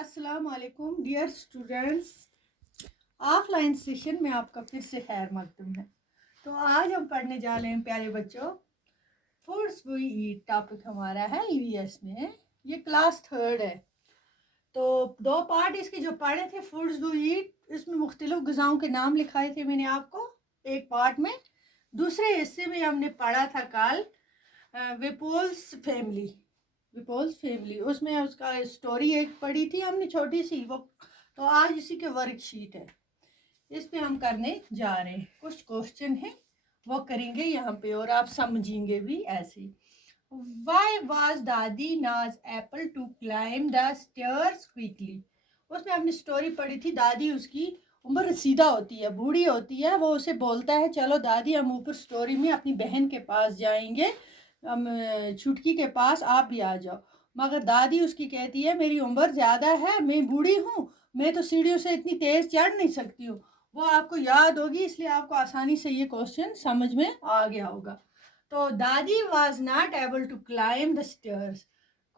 अस्सलाम वालेकुम dear students. Offline session में आपका फिर से खैर मकदूम है। तो आज हम पढ़ने जा रहे हैं प्यारे बच्चों, फूड्स वी ईट। टॉपिक हमारा है ईवीएस में, ये क्लास 3 है। तो 2 पार्ट इसके जो पढ़े थे फूड्स वी ईट, इसमें मुख्तलिफ ग़िज़ाओं के नाम लिखाए थे मैंने आपको एक पार्ट में। दूसरे हिस्से में हमने पढ़ा था कल विपोल्स फैमिली, उसमें उसका स्टोरी एक पढ़ी थी हमने छोटी सी वो। तो आज इसी के वर्कशीट है, इस पे हम करने जा रहे हैं। कुछ क्वेश्चन है वो करेंगे यहाँ पे और आप समझेंगे भी ऐसे। Why was दादी not able to climb the stairs quickly? उसमें हमने स्टोरी पढ़ी थी। दादी उसकी उम्र रसीदा होती है, बूढ़ी होती है, वो उसे बोलता है चलो दादी हम ऊपर स्टोरी में अपनी बहन के पास जाएंगे, हम छुटकी के पास आप भी आ जाओ। मगर दादी उसकी कहती है मेरी उम्र ज़्यादा है, मैं बूढ़ी हूँ, मैं तो सीढ़ियों से इतनी तेज़ चढ़ नहीं सकती हूँ। वो आपको याद होगी, इसलिए आपको आसानी से ये क्वेश्चन समझ में आ गया होगा। तो दादी was not able to climb the stairs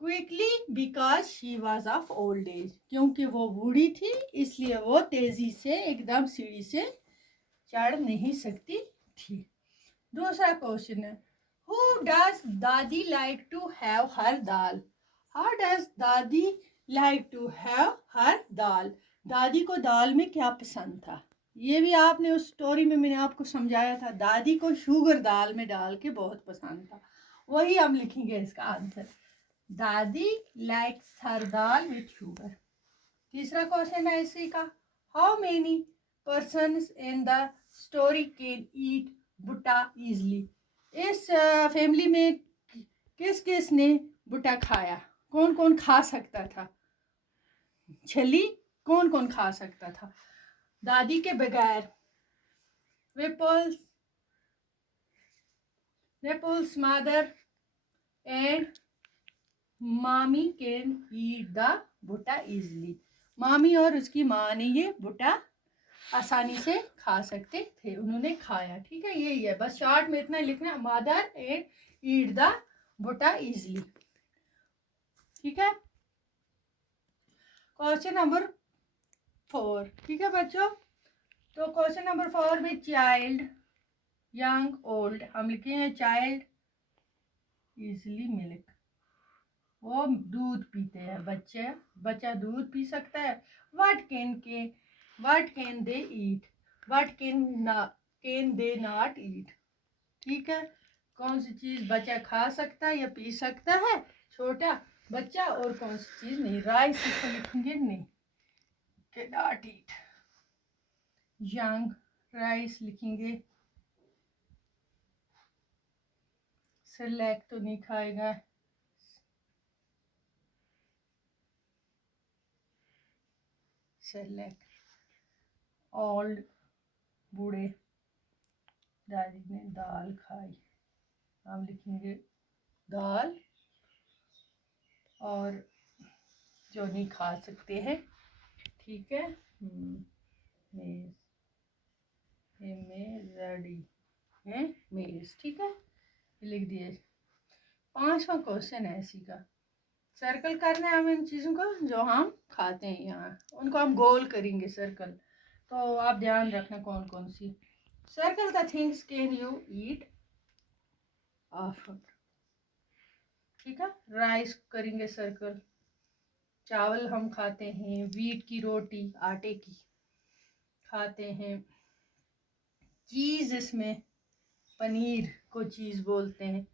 quickly because she was of old age. क्योंकि वो बूढ़ी थी इसलिए वो तेज़ी से एकदम सीढ़ी से चढ़ नहीं सकती थी। दूसरा क्वेश्चन है, Who does Dadi like to have her dal? How does Dadi like to have her dal? दादी को दाल में क्या पसंद था? ये भी आपने उस स्टोरी में मैंने आपको समझाया था। दादी को शुगर दाल में डाल के बहुत पसंद था, वही हम लिखेंगे इसका आंसर। दादी likes her dal with sugar. तीसरा क्वेश्चन है इसी का, how many persons in the story can eat भुट्टा इजली? इस फैमिली में किस किस ने भुट्टा खाया? कौन कौन खा सकता था? छली कौन कौन खा सकता था दादी के बगैर? Ripple's mother and मामी कैन ईट द भुट्टा इजली। मामी और उसकी माँ ने ये भुट्टा आसानी से खा सकते थे, उन्होंने खाया। ठीक है, यही है, बस शॉर्ट में इतना लिखना, मदर एंड ईट द भुट्टा इजली। ठीक है, क्वेश्चन नंबर 4। ठीक है बच्चों, तो क्वेश्चन नंबर 4 में चाइल्ड यंग ओल्ड हम लिखे हैं। चाइल्ड इजली मिल्क, वो दूध पीते हैं, बच्चा दूध पी सकता है। What can they eat? What can they not eat? ठीक है, कौन सी चीज बच्चा खा सकता है या पी सकता है, छोटा बच्चा, और कौन सी चीज नहीं? राइस इसको लिखेंगे नहीं, के नॉट ईट। यंग राइस लिखेंगे। सेलेक्ट तो नहीं खाएगा। सेलेक्ट ओल्ड बूढ़े, दादी ने दाल खाई, हम लिखेंगे दाल। और जो नहीं खा सकते हैं, ठीक है, मेज रेडी है, मेज। ठीक है, लिख दिए। 5वां क्वेश्चन है इसी का, सर्कल करना है हमें इन चीज़ों को जो हम खाते हैं, यहाँ उनको हम गोल करेंगे सर्कल। तो आप ध्यान रखना कौन कौन सी। Circle the things can you eat often. ठीक है, राइस करेंगे सर्कल, चावल हम खाते हैं, वीट की रोटी आटे की खाते हैं, चीज़ इसमें पनीर को चीज़ बोलते हैं,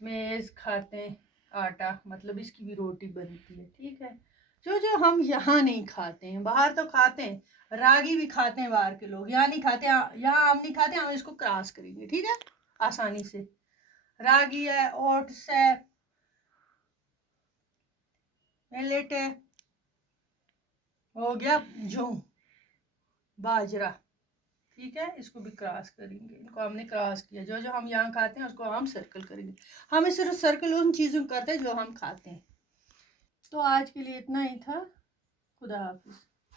मेज़ खाते हैं, आटा मतलब इसकी भी रोटी बनती है। ठीक है, जो जो हम यहाँ नहीं खाते हैं, बाहर तो खाते हैं, रागी भी खाते हैं बाहर के लोग, यहाँ नहीं खाते, यहाँ हम नहीं खाते, हम इसको क्रॉस करेंगे। ठीक है, आसानी से। रागी है, ओट्स है, मिलेट है, हो गया जौ, बाजरा। ठीक है, इसको भी क्रॉस करेंगे, इनको हमने क्रॉस किया। जो जो हम यहाँ खाते हैं उसको हम सर्कल करेंगे। हमें सिर्फ सर्कल उन चीज़ों को करते हैं जो हम खाते हैं। तो आज के लिए इतना ही था। खुदा हाफिज़।